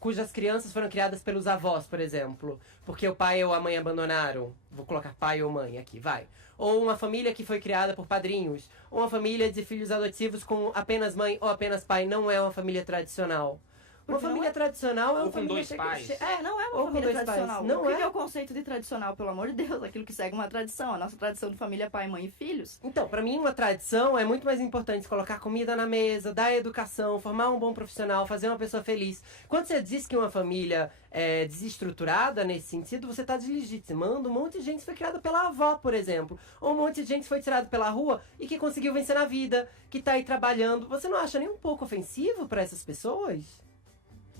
cujas crianças foram criadas pelos avós, por exemplo? Porque o pai ou a mãe abandonaram? Vou colocar pai ou mãe aqui, vai. Ou uma família que foi criada por padrinhos? Ou uma família de filhos adotivos com apenas mãe ou apenas pai? Não é uma família tradicional. Uma Porque não família tradicional é uma Ou com família... dois pais. Não é uma Ou com família dois tradicional. pais. Não o que é? é o conceito de tradicional, pelo amor de Deus? Aquilo que segue uma tradição. A nossa tradição de família é pai, mãe e filhos. Então, pra mim, uma tradição é muito mais importante colocar comida na mesa, dar educação, formar um bom profissional, fazer uma pessoa feliz. Quando você diz que uma família é desestruturada nesse sentido, você tá deslegitimando um monte de gente que foi criada pela avó, por exemplo. Ou um monte de gente que foi tirada pela rua e que conseguiu vencer na vida, que tá aí trabalhando. Você não acha nem um pouco ofensivo pra essas pessoas?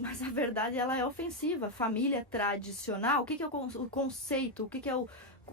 Mas a verdade, ela é ofensiva. Família tradicional, o que é o conceito? O que é o...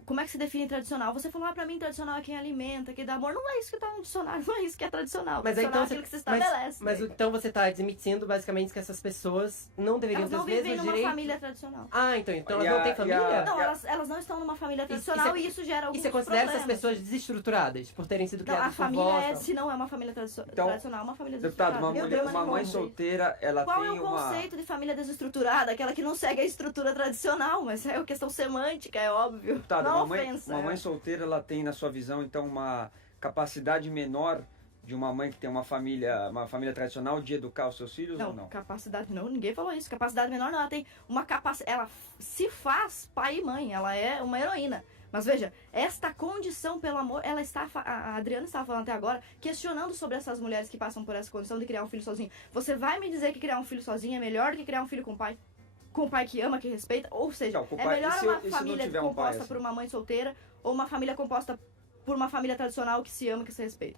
Como é que se define tradicional? Você falou, pra mim, tradicional é quem alimenta, quem dá amor. Não é isso que tá no dicionário, não é isso que é tradicional. Mas aí, Tradicional então, é aquilo que se estabelece. Mas então você tá admitindo, basicamente, que essas pessoas não deveriam Elas ter não os vivem mesmos numa direitos? família tradicional. Ah, então elas E não a- têm e a- família? Não, elas não estão numa família tradicional e isso gera alguns E você considera problemas. essas pessoas desestruturadas por terem sido Não, criadas a por família vós? se não é uma família Então, tradicional, é uma família Deputado, desestruturada. Meu Deus, uma mas mãe como? solteira, ela Qual tem é o uma... conceito de família desestruturada? Aquela que não segue a estrutura tradicional, mas é uma questão semântica, é óbvio. Deputado, não uma ofensa. mãe solteira, ela tem, na sua visão, então, uma capacidade menor de uma mãe que tem uma família tradicional de educar os seus filhos ou não? Capacidade não, ninguém falou isso. Capacidade menor não, ela tem uma capacidade. Ela se faz pai e mãe, ela é uma heroína. Mas veja, esta condição, pelo amor, ela está. A Adriana estava falando até agora, questionando sobre essas mulheres que passam por essa condição de criar um filho sozinho. Você vai me dizer que criar um filho sozinho é melhor do que criar um filho com pai? Com um pai que ama, que respeita? Ou seja, Não, com é pai- melhor e se uma eu- e se não família tiver um pai composta assim? por uma mãe solteira ou uma família composta por uma família tradicional que se ama, que se respeita?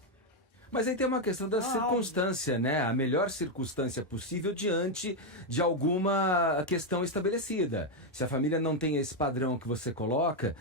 Mas aí tem uma questão da circunstância, né? A melhor circunstância possível diante de alguma questão estabelecida. Se a família não tem esse padrão que você coloca,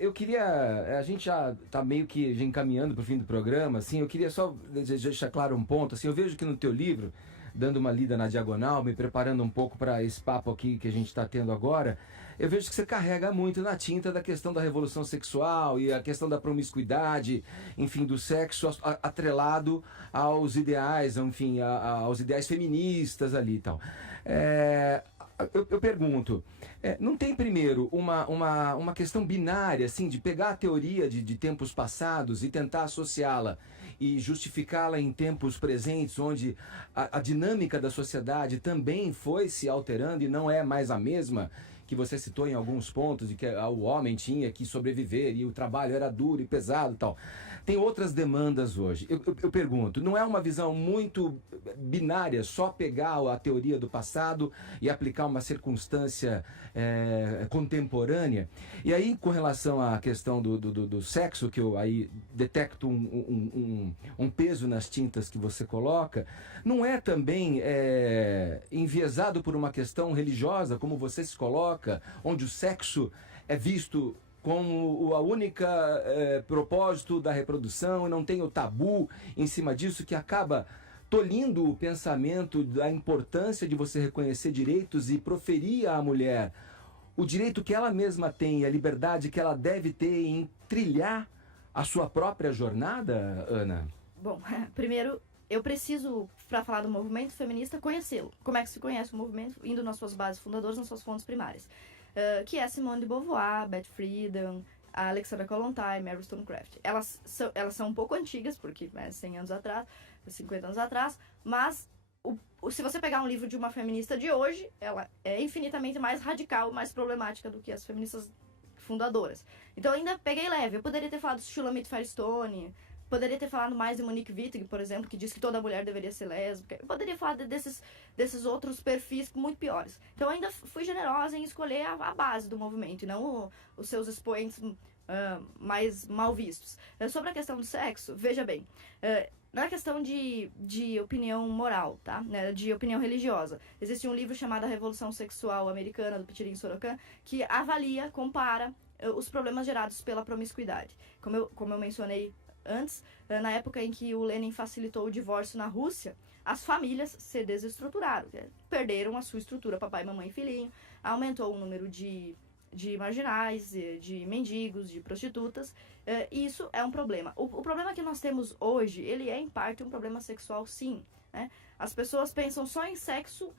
eu queria... A gente já está meio que já encaminhando para o fim do programa, assim, eu queria só deixar claro um ponto. Assim, eu vejo que no teu livro, dando uma lida na diagonal, me preparando um pouco para esse papo aqui que a gente está tendo agora, eu vejo que você carrega muito na tinta da questão da revolução sexual e a questão da promiscuidade, enfim, do sexo atrelado aos ideais, enfim, aos ideais feministas ali e tal. Eu pergunto, não tem primeiro uma questão binária, assim, de pegar a teoria de tempos passados e tentar associá-la e justificá-la em tempos presentes, onde a dinâmica da sociedade também foi se alterando e não é mais a mesma, que você citou em alguns pontos, de que o homem tinha que sobreviver e o trabalho era duro e pesado e tal. Tem outras demandas hoje. Eu pergunto, não é uma visão muito binária só pegar a teoria do passado e aplicar uma circunstância contemporânea? E aí, com relação à questão do sexo, que eu aí detecto um peso nas tintas que você coloca, não é também enviesado por uma questão religiosa, como você se coloca, onde o sexo é visto como a única propósito da reprodução e não tem o tabu em cima disso, que acaba tolhindo o pensamento da importância de você reconhecer direitos e proferir à mulher o direito que ela mesma tem, a liberdade que ela deve ter em trilhar a sua própria jornada, Ana? Bom, primeiro, eu preciso, para falar do movimento feminista, conhecê-lo. Como é que se conhece o movimento? Indo nas suas bases fundadoras, nas suas fontes primárias. Que é Simone de Beauvoir, Beth Friedan, a Alexandra Kollontai, Mary Wollstonecraft. Elas são um pouco antigas, porque 100 anos atrás, 50 anos atrás, mas se você pegar um livro de uma feminista de hoje, ela é infinitamente mais radical, mais problemática do que as feministas fundadoras. Então eu ainda peguei leve. Eu poderia ter falado de Shulamit Firestone, poderia ter falado mais de Monique Wittig, por exemplo, que diz que toda mulher deveria ser lésbica. Eu poderia falar desses outros perfis muito piores. Então eu ainda fui generosa em escolher a base do movimento, e não os seus expoentes mais mal vistos. Sobre a questão do sexo, veja bem, na questão de opinião moral, tá? Né? De opinião religiosa. Existe um livro chamado A Revolução Sexual Americana, do Pichirin Sorokan, que avalia, compara os problemas gerados pela promiscuidade. Como eu mencionei antes, na época em que o Lenin facilitou o divórcio na Rússia, as famílias se desestruturaram, perderam a sua estrutura, papai, mamãe e filhinho, aumentou o número de marginais, de mendigos, de prostitutas, e isso é um problema. O problema que nós temos hoje, ele é em parte um problema sexual, sim, né? As pessoas pensam só em sexo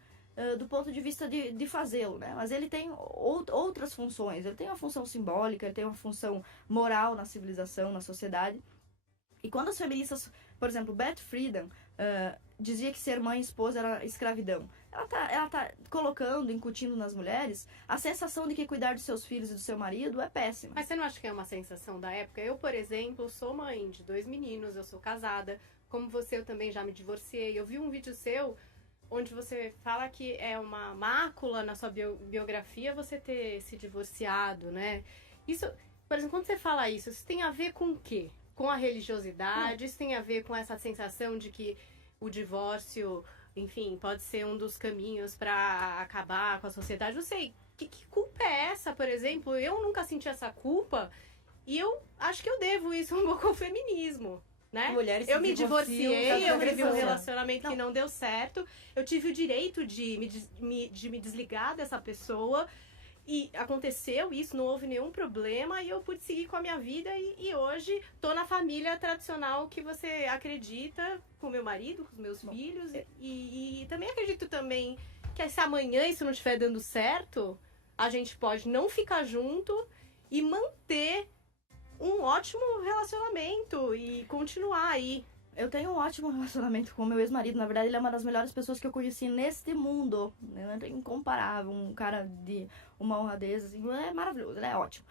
do ponto de vista de fazê-lo, né? Mas ele tem outras funções, ele tem uma função simbólica, ele tem uma função moral na civilização, na sociedade. E quando as feministas, por exemplo, Beth Friedan dizia que ser mãe e esposa era escravidão, ela tá colocando, incutindo nas mulheres a sensação de que cuidar dos seus filhos e do seu marido é péssima. Mas você não acha que é uma sensação da época? Eu, por exemplo, sou mãe de 2 meninos, eu sou casada. Como você, eu também já me divorciei. Eu vi um vídeo seu onde você fala que é uma mácula na sua biografia você ter se divorciado, né? Isso, por exemplo, quando você fala isso tem a ver com o quê? Com a religiosidade? Isso tem a ver com essa sensação de que o divórcio, enfim, pode ser um dos caminhos para acabar com a sociedade? Não sei, que culpa é essa, por exemplo? Eu nunca senti essa culpa e eu acho que eu devo isso um pouco ao feminismo, né? Eu me divorciei, eu vivi um relacionamento que não deu certo, eu tive o direito de me desligar dessa pessoa. E aconteceu isso, não houve nenhum problema e eu pude seguir com a minha vida e hoje tô na família tradicional que você acredita, com meu marido, com os meus filhos. E também acredito também que se amanhã isso não estiver dando certo, a gente pode não ficar junto e manter um ótimo relacionamento e continuar aí. Eu tenho um ótimo relacionamento com o meu ex-marido. Na verdade, ele é uma das melhores pessoas que eu conheci neste mundo. É incomparável. Um uma honradez, assim, é maravilhoso, é ótimo.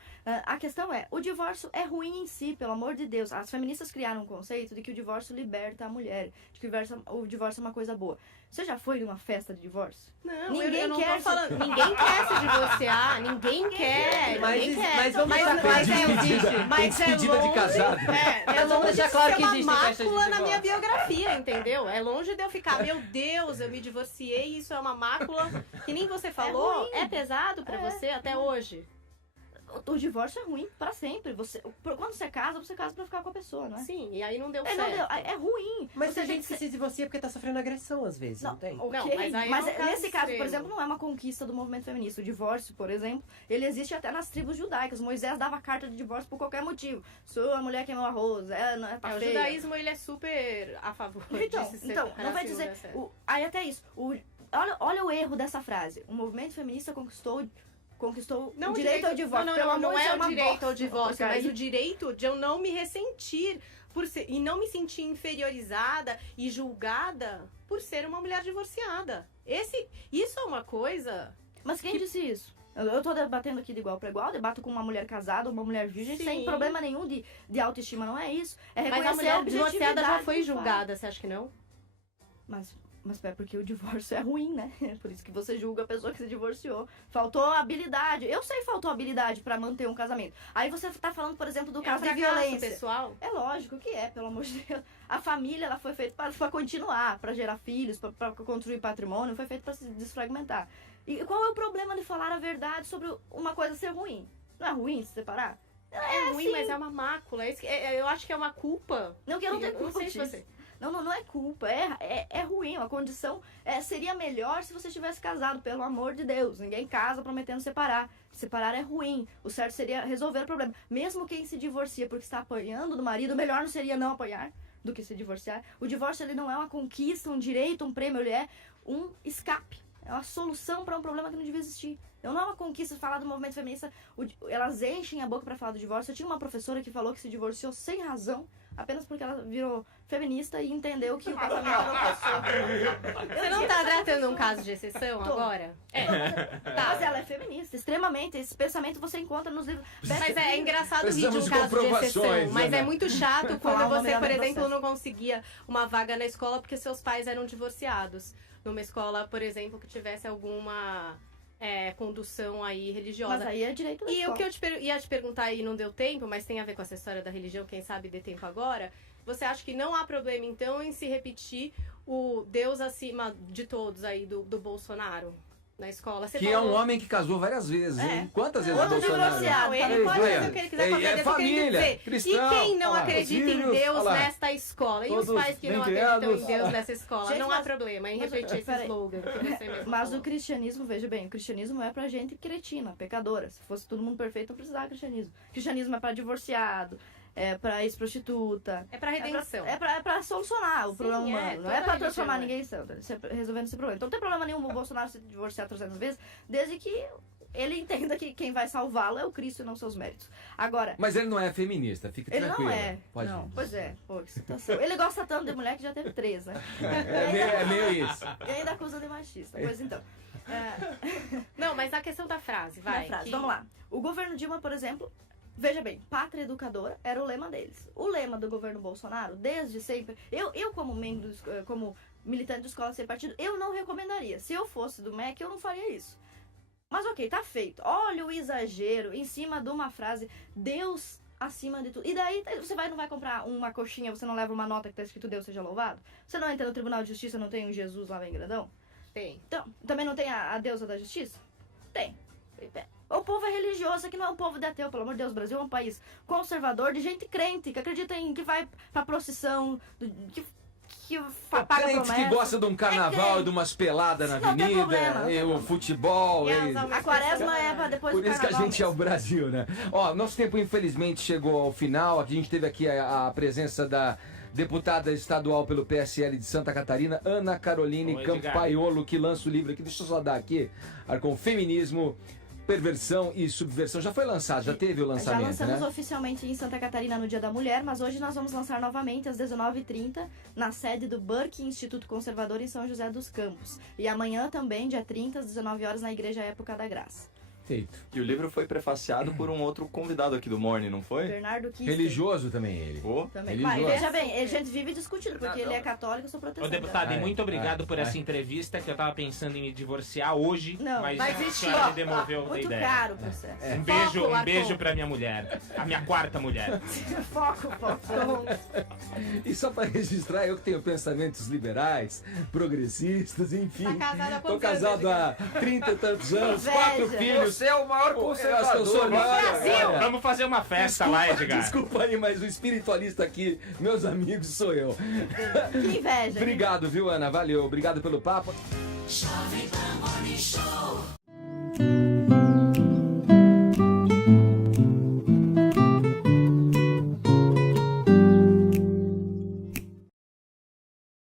A questão é, o divórcio é ruim em si, pelo amor de Deus. As feministas criaram um conceito de que o divórcio liberta a mulher, de que o divórcio é uma coisa boa. Você já foi numa festa de divórcio? Não, Ninguém eu não quer tô falando. Ninguém quer se divorciar, ninguém quer. Mas ninguém quer. vamos mas, mas é, existe. mas é Despedida de longe, casado. É Vamos longe deixar de claro ser que uma existem festas de mácula na divórcio. minha biografia, entendeu? É longe de eu ficar, meu Deus, eu me divorciei, isso é uma mácula. Que nem você falou, ruim. é pesado pra você até hoje. O divórcio é ruim pra sempre. Quando você casa pra ficar com a pessoa, não é? Sim, e aí não deu É, certo. é ruim. Mas Você tem gente que se divorcia porque tá sofrendo agressão às vezes, não tem? Ok, Não, mas aí é um caso nesse caso, por extremo. exemplo, não é uma conquista do movimento feminista. O divórcio, por exemplo, ele existe até nas tribos judaicas. Moisés dava carta de divórcio por qualquer motivo. Sua mulher queimou arroz, tá O feia. judaísmo, ele é super a favor Então, disso. não vai dizer... Aí até isso. Olha o erro dessa frase. O movimento feminista conquistou Não o direito ao divórcio. Não, Pelo não amor de é Deus, o uma direito bosta. ao divórcio, Ok. mas o direito de eu não me ressentir e não me sentir inferiorizada e julgada por ser uma mulher divorciada. Isso é uma coisa... Mas quem disse isso? Eu tô debatendo aqui de igual para igual, eu debato com uma mulher casada, uma mulher virgem, Sim. sem problema nenhum de autoestima, não é isso. É Mas reconhecer a mulher objetividade divorciada já foi do fato. julgada, você acha que não? Mas é porque o divórcio é ruim, né? Por isso que você julga a pessoa que se divorciou. Faltou habilidade. Eu sei que faltou habilidade pra manter um casamento. Aí você tá falando, por exemplo, do caso de violência. pessoal. É lógico que é, pelo amor de Deus. A família, ela foi feita pra continuar, pra gerar filhos, pra construir patrimônio, não foi feita pra se desfragmentar. E qual é o problema de falar a verdade sobre uma coisa ser ruim? Não é ruim se separar? É ruim, assim. mas é uma mácula. Eu acho que é uma culpa. Não, que eu não tenho Eu não culpa sei se disso. você... Não é culpa, é ruim, uma condição, seria melhor se você tivesse casado, pelo amor de Deus, ninguém casa prometendo separar é ruim, o certo seria resolver o problema, mesmo quem se divorcia porque está apanhando do marido, melhor não seria não apanhar do que se divorciar. O divórcio ele não é uma conquista, um direito, um prêmio, ele é um escape, é uma solução para um problema que não devia existir. Então não é uma conquista falar do movimento feminista, elas enchem a boca para falar do divórcio. Eu tinha uma professora que falou que se divorciou sem razão, apenas porque ela virou feminista e entendeu que o casamento era uma pessoa. Você não tá tratando um caso de exceção Tô. agora? Mas ela é feminista, extremamente. Esse pensamento você encontra nos livros. Mas é engraçado rir de Precisamos um de caso de comprovações, exceção. Mas né? é muito chato Falar quando o nome você, dela por no exemplo, processo. não conseguia uma vaga na escola porque seus pais eram divorciados. Numa escola, por exemplo, que tivesse alguma condução aí religiosa. Mas aí é direito da E o escola. que eu ia te perguntar e não deu tempo, mas tem a ver com essa história da religião, quem sabe dê tempo agora. Você acha que não há problema, então, em se repetir o Deus acima de todos aí do Bolsonaro na escola? Você Que é falou- um homem que casou várias vezes, hein? Quantas vezes o Outro Bolsonaro? divorciado. Não, ele Ei, pode Goiânia. fazer o que ele quiser com a Ei, vida, é eu tô querendo família, dizer. cristão, E quem não olha lá, acredita os em filhos, Deus olha lá. nesta escola? E os Todos pais que não bem acreditam criados. em Deus nessa escola? Gente, Não há mas- problema em mas, repetir esse peraí. slogan que você mesmo Mas falou. o cristianismo, veja bem, o cristianismo é pra gente cretina, pecadora. Se fosse todo mundo perfeito, não precisava de cristianismo. O cristianismo é pra divorciado, é pra ex-prostituta. É pra redenção. É pra solucionar o Sim, problema humano. Não é toda pra transformar religião ninguém em santo. Isso é resolvendo esse problema. Então não tem problema nenhum o Bolsonaro se divorciar 300 vezes, desde que ele entenda que quem vai salvá-lo é o Cristo e não seus méritos. Agora, Mas ele não é feminista, fique ele tranquilo. não é. Pode Não, ir. pois é. Pô, que situação. Ele gosta tanto de mulher que já teve 3, né? É meio isso. E ainda acusa de machista. Pois então. Não, mas a questão da frase, vai. Minha frase, vamos lá. O governo Dilma, por exemplo, veja bem, pátria educadora era o lema deles. O lema do governo Bolsonaro, desde sempre, eu como membro, como militante de escola sem partido, eu não recomendaria. Se eu fosse do MEC, eu não faria isso. Mas ok, tá feito. Olha o exagero em cima de uma frase, Deus acima de tudo. E daí você não vai comprar uma coxinha, você não leva uma nota que tá escrito Deus seja louvado? Você não entra no Tribunal de Justiça, não tem um Jesus lá bem grandão? Tem. Então, também não tem a deusa da justiça? Tem. O povo é religioso, aqui não é um povo de ateu, pelo amor de Deus. O Brasil é um país conservador, de gente crente, que acredita em que vai pra procissão, que paga Crente promessa. que gosta de um carnaval crente. e de umas peladas na Não tem avenida, problema, não tem e o problema. futebol. E e- as A quaresma é pra depois Por do isso que a carnaval gente é o mesmo. Brasil, né? Ó, nosso tempo infelizmente chegou ao final. A gente teve aqui a presença da deputada estadual pelo PSL de Santa Catarina, Ana Caroline Oi, Edgar. Campaiolo, que lança o livro aqui. Deixa eu só dar aqui, com Feminismo, Perversão e Subversão. Já foi lançado, já teve o Já lançamento, lançamos né? oficialmente em Santa Catarina no Dia da Mulher, mas hoje nós vamos lançar novamente às 19h30 na sede do Burke Instituto Conservador em São José dos Campos. E amanhã também, dia 30, às 19 horas, na Igreja Época da Graça. Perfeito. E o livro foi prefaciado por um outro convidado aqui do Morning, não foi? Bernardo Kister. Religioso também ele. Pô, Também. Religioso. Mas, veja bem, a gente vive discutindo, porque ele é católico, eu sou Ô, protestante. deputado, e muito obrigado por é. essa entrevista, que eu tava pensando em me divorciar hoje, Não, mas vai a existir, senhora ó, me demoveu da Muito ideia. caro o processo. Um beijo pra minha mulher, a minha quarta mulher. Foco. E só pra registrar, eu que tenho pensamentos liberais, progressistas, enfim. Tá casado há Tô quantos casado anos, há 30 e tantos anos, Inveja. 4 filhos. Você é o maior Pô, eu acho que eu sou conservador. nada. Olha, Vamos fazer uma festa lá, Edgar. Desculpa aí, mas o espiritualista aqui, meus amigos, sou eu. Que inveja. Obrigado, viu, Ana? Valeu. Obrigado pelo papo. Jovem Pan Morning Show.